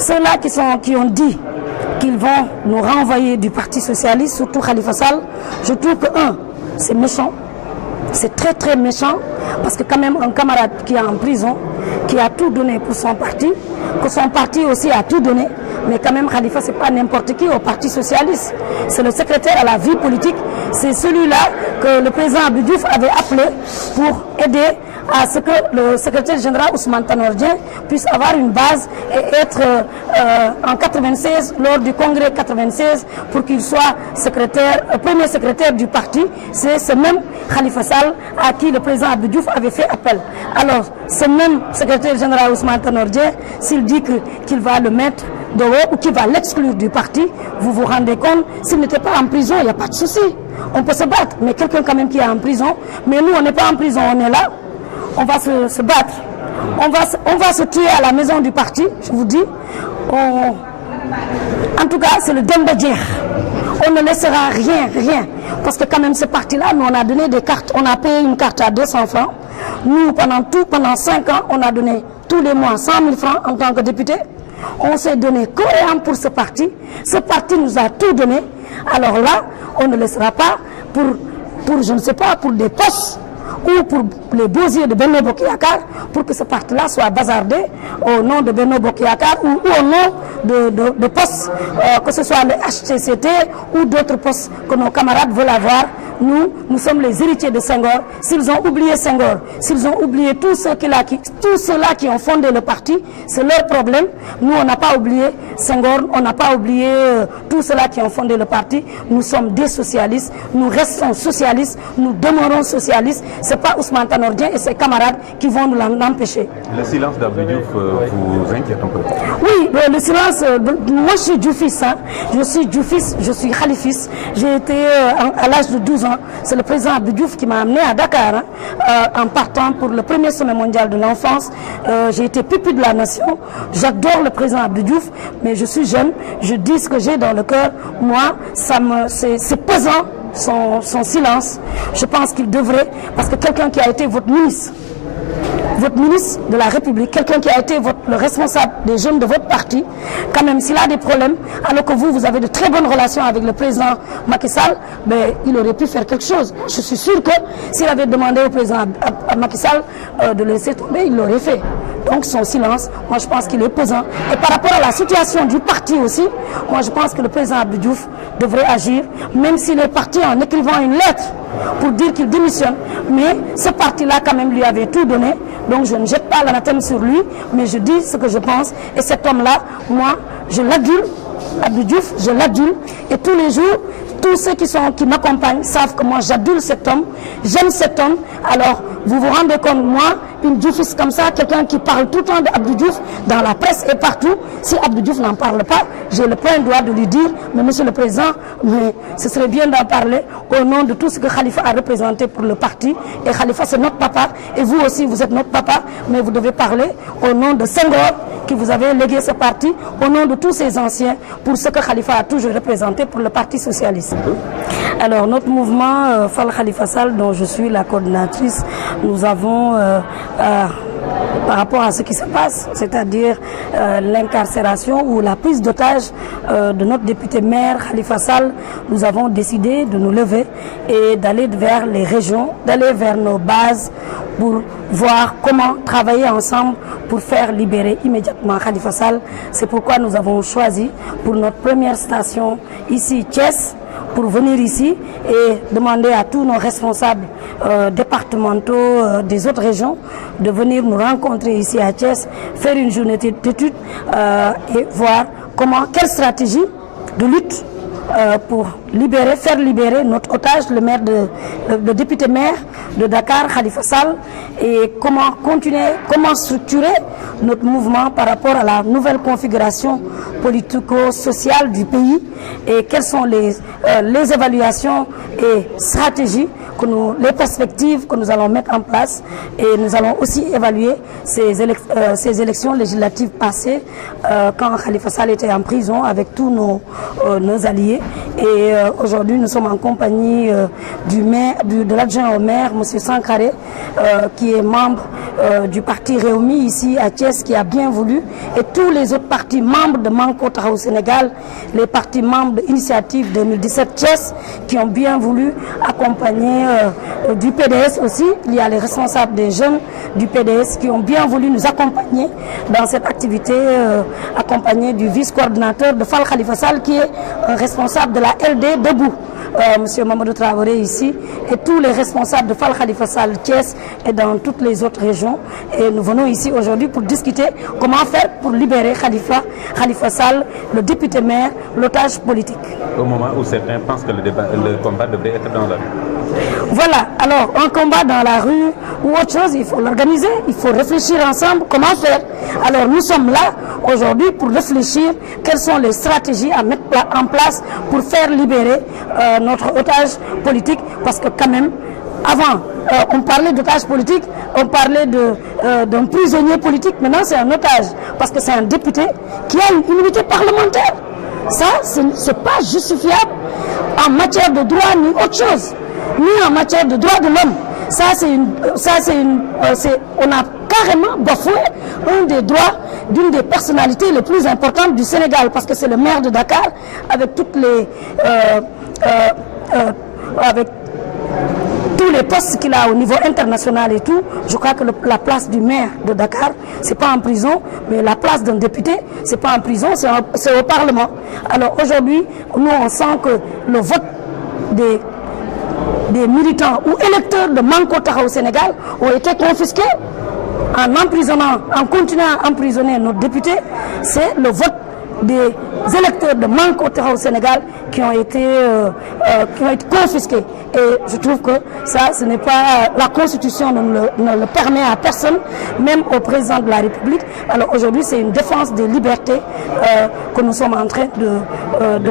ceux-là qui ont dit qu'ils vont nous renvoyer du Parti Socialiste, surtout Khalifa Sall, je trouve que, c'est méchant, c'est très très méchant, parce que quand même un camarade qui est en prison, qui a tout donné pour son parti, que son parti aussi a tout donné, mais quand même Khalifa, c'est pas n'importe qui au Parti Socialiste, c'est le secrétaire à la vie politique, c'est celui-là que le président Abdou Diouf avait appelé pour aider à ce que le secrétaire général Ousmane Tanor Dieng puisse avoir une base et être en 96, lors du congrès 96, pour qu'il soit premier secrétaire du parti. C'est ce même Khalifa Sall à qui le président Abdou Diouf avait fait appel. Alors, ce même secrétaire général Ousmane Tanor Dieng, s'il dit qu'il va le mettre dehors ou qu'il va l'exclure du parti, vous vous rendez compte, s'il n'était pas en prison, il n'y a pas de souci. On peut se battre, mais quelqu'un quand même qui est en prison, mais nous on n'est pas en prison, on est là, on va se battre. On va se tuer à la maison du parti, je vous dis. En tout cas, c'est le Dembadjer. On ne laissera rien. Parce que quand même ce parti-là, nous on a donné des cartes, on a payé une carte à 200 francs. Nous, pendant 5 ans, on a donné tous les mois 100 000 francs en tant que député. On s'est donné corps et âme pour ce parti. Ce parti nous a tout donné. Alors là, on ne laissera pas pour je ne sais pas, pour des postes ou pour les beaux yeux de Benno Bokk Yakaar, pour que ce parti-là soit bazardé au nom de Benno Bokk Yakaar ou au nom de postes, que ce soit le HCCT ou d'autres postes que nos camarades veulent avoir. Nous sommes les héritiers de Senghor. S'ils ont oublié Senghor, s'ils ont oublié tous ceux-là qui ont fondé le parti, c'est leur problème. Nous, on n'a pas oublié Senghor, on n'a pas oublié tous ceux-là qui ont fondé le parti. Nous sommes des socialistes, nous restons socialistes, nous demeurons socialistes. Ce n'est pas Ousmane Tanor Dieng et ses camarades qui vont nous l'empêcher. Le silence d'Abdou Diouf vous inquiète un peu? Oui, le silence, moi je suis Dioufiste, hein. Je suis Dioufiste, je suis Khalifiste. J'ai été à l'âge de 12 ans. C'est le président Abdou Diouf qui m'a amené à Dakar en partant pour le premier sommet mondial de l'enfance. J'ai été pupille de la nation. J'adore le président Abdou Diouf, mais je suis jeune. Je dis ce que j'ai dans le cœur. Moi, c'est pesant son silence. Je pense qu'il devrait, parce que quelqu'un qui a été votre ministre de la République, quelqu'un qui a été le responsable des jeunes de votre parti, quand même s'il a des problèmes, alors que vous avez de très bonnes relations avec le président Macky Sall, ben, il aurait pu faire quelque chose. Je suis sûr que s'il avait demandé au président Macky Sall de le laisser tomber, il l'aurait fait. Donc son silence, moi je pense qu'il est pesant. Et par rapport à la situation du parti aussi, moi je pense que le président Abdou Diouf devrait agir, même s'il est parti en écrivant une lettre pour dire qu'il démissionne. Mais ce parti-là quand même lui avait tout donné. Donc je ne jette pas l'anathème sur lui, mais je dis ce que je pense. Et cet homme-là, moi, je l'adule, Abdou Diouf, je l'adule. Et tous les jours, tous ceux qui m'accompagnent savent que moi j'adule cet homme, j'aime cet homme. Alors, vous vous rendez compte, moi, une Dioufiste comme ça, quelqu'un qui parle tout le temps d'Abdou Diouf dans la presse et partout, si Abdou Diouf n'en parle pas, j'ai le plein droit de lui dire, mais monsieur le président, mais ce serait bien d'en parler au nom de tout ce que Khalifa a représenté pour le parti. Et Khalifa, c'est notre papa, et vous aussi, vous êtes notre papa, mais vous devez parler au nom de Senghor, qui vous avez légué ce parti, au nom de tous ces anciens, pour ce que Khalifa a toujours représenté pour le Parti Socialiste. Alors, notre mouvement, Fall Khalifa Sall, dont je suis la coordinatrice, nous avons, par rapport à ce qui se passe, c'est-à-dire l'incarcération ou la prise d'otage de notre député maire Khalifa Sall, nous avons décidé de nous lever et d'aller vers les régions, d'aller vers nos bases pour voir comment travailler ensemble pour faire libérer immédiatement Khalifa Sall. C'est pourquoi nous avons choisi pour notre première station ici, Thiès, pour venir ici et demander à tous nos responsables départementaux des autres régions de venir nous rencontrer ici à Thiès, faire une journée d'études et voir quelle stratégie de lutte pour faire libérer notre otage, le député maire de Dakar, Khalifa Sall, et comment structurer notre mouvement par rapport à la nouvelle configuration politico-sociale du pays et quelles sont les évaluations et stratégies, les perspectives que nous allons mettre en place, et nous allons aussi évaluer ces élections législatives passées quand Khalifa Sall était en prison avec tous nos alliés, et aujourd'hui, nous sommes en compagnie de l'adjoint au maire, M. Sankaré, qui est membre du parti Réumi ici à Thiès, qui a bien voulu, et tous les autres partis membres de Manko Taxawu Sénégal, les partis membres de Initiative 2017 Thiès, qui ont bien voulu accompagner du PDS aussi. Il y a les responsables des jeunes du PDS qui ont bien voulu nous accompagner dans cette activité, accompagné du vice-coordinateur de Fall Khalifa Sall, qui est un responsable de la LD Debout, M. Mamadou Traoré ici, et tous les responsables de Fall Khalifa Sall Thiès et dans toutes les autres régions. Et nous venons ici aujourd'hui pour discuter comment faire pour libérer Khalifa Sall, le député maire, l'otage politique. Au moment où certains pensent que le combat devrait être dans la rue. Voilà, alors un combat dans la rue ou autre chose, il faut l'organiser, il faut réfléchir ensemble comment faire. Alors nous sommes là aujourd'hui pour réfléchir quelles sont les stratégies à mettre en place pour faire libérer notre otage politique, parce que quand même, avant, on parlait d'otage politique, on parlait d'un prisonnier politique, maintenant c'est un otage, parce que c'est un député qui a une immunité parlementaire. Ça, ce n'est pas justifiable en matière de droit ni autre chose, ni en matière de droits de l'homme. On a carrément bafoué un des droits d'une des personnalités les plus importantes du Sénégal, parce que c'est le maire de Dakar, avec toutes les... avec tous les postes qu'il a au niveau international et tout. Je crois que la place du maire de Dakar, c'est pas en prison, mais la place d'un député, c'est pas en prison, c'est au Parlement. Alors aujourd'hui, nous on sent que le vote des militants ou électeurs de Manko Taxawu Sénégal ont été confisqués en emprisonnant, en continuant à emprisonner nos députés. C'est le vote des électeurs de Manko Taxawu Sénégal qui ont été confisqués. Et je trouve que ça, ce n'est pas... La Constitution ne le permet à personne, même au président de la République. Alors aujourd'hui, c'est une défense des libertés que nous sommes en train de